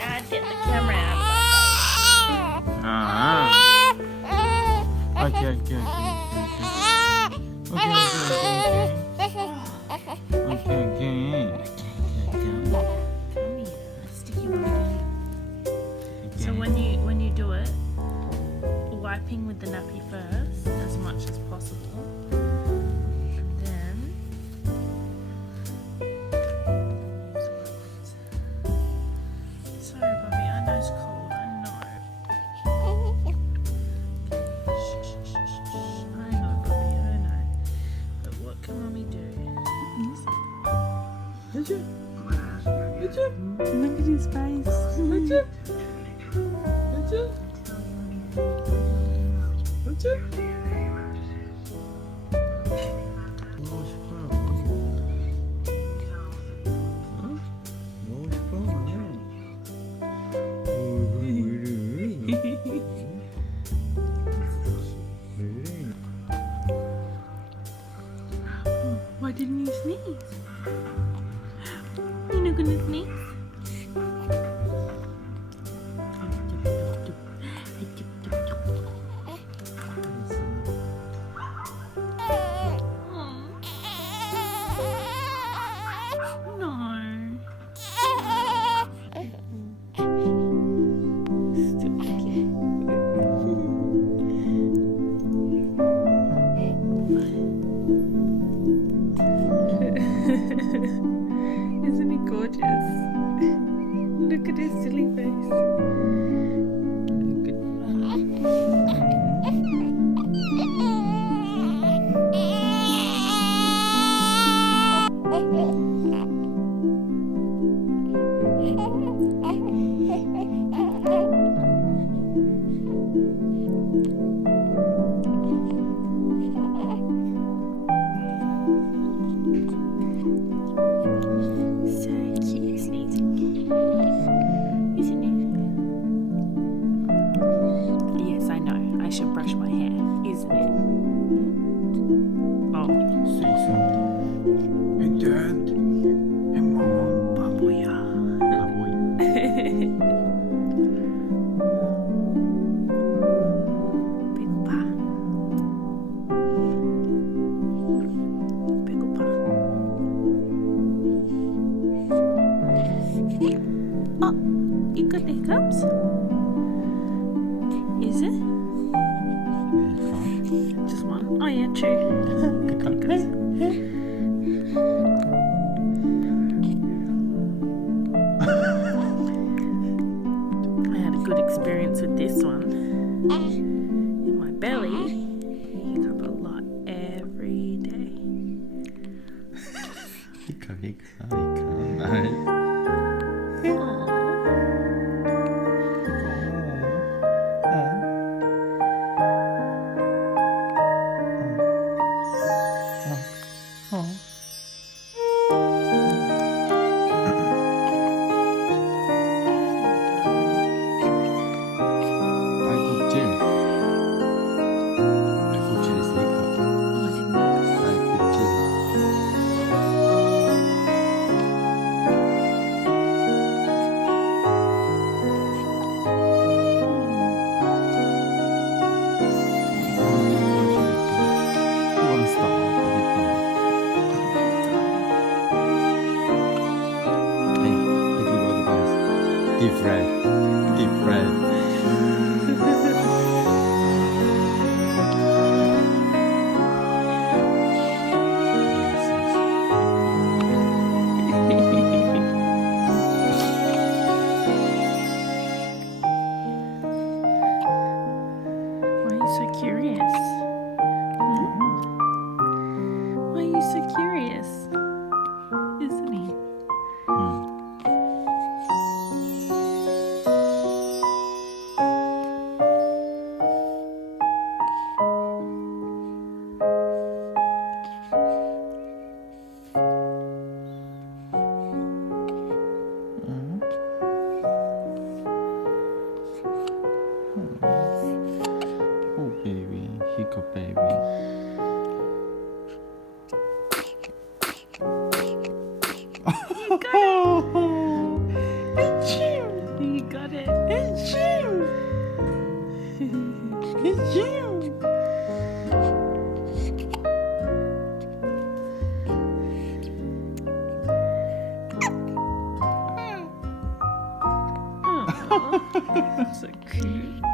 Dad, get the camera out of my Okay, okay, okay. Okay, okay, Come here, sticky one. So when you do it, wiping with the nappy first as much as possible. And then sorry, Bobby, I know it's cold, I know. I know, Bobby, I know. But what can mommy do? Look at his face. 먹고 싶어요. 응? 먹고 싶어? 왜 이래? 왜 이래? Why didn't you sneeze? You're not gonna sneeze? No. Isn't he gorgeous? Look at his silly face. So cute sneezing. Isn't it? Yes, I know. I should brush my hair, isn't it? Oh, Say something. Hey, Dad. Hey, Mom. 바보야. 배고파. 배고파. Oh, you got the hiccups? Is it? Just one? Oh yeah, true. I had a good experience with this one. In my belly, hiccup a lot every day. 히카. 알코올질 있으니까. 알코올질. Who wants to start? Hey, I give advice. Deep breath. Deep breath. Why are you so curious? Why are you so curious? Isn't he? You got it. Achoo. You got it. Achoo. Achoo. Oh, so cute.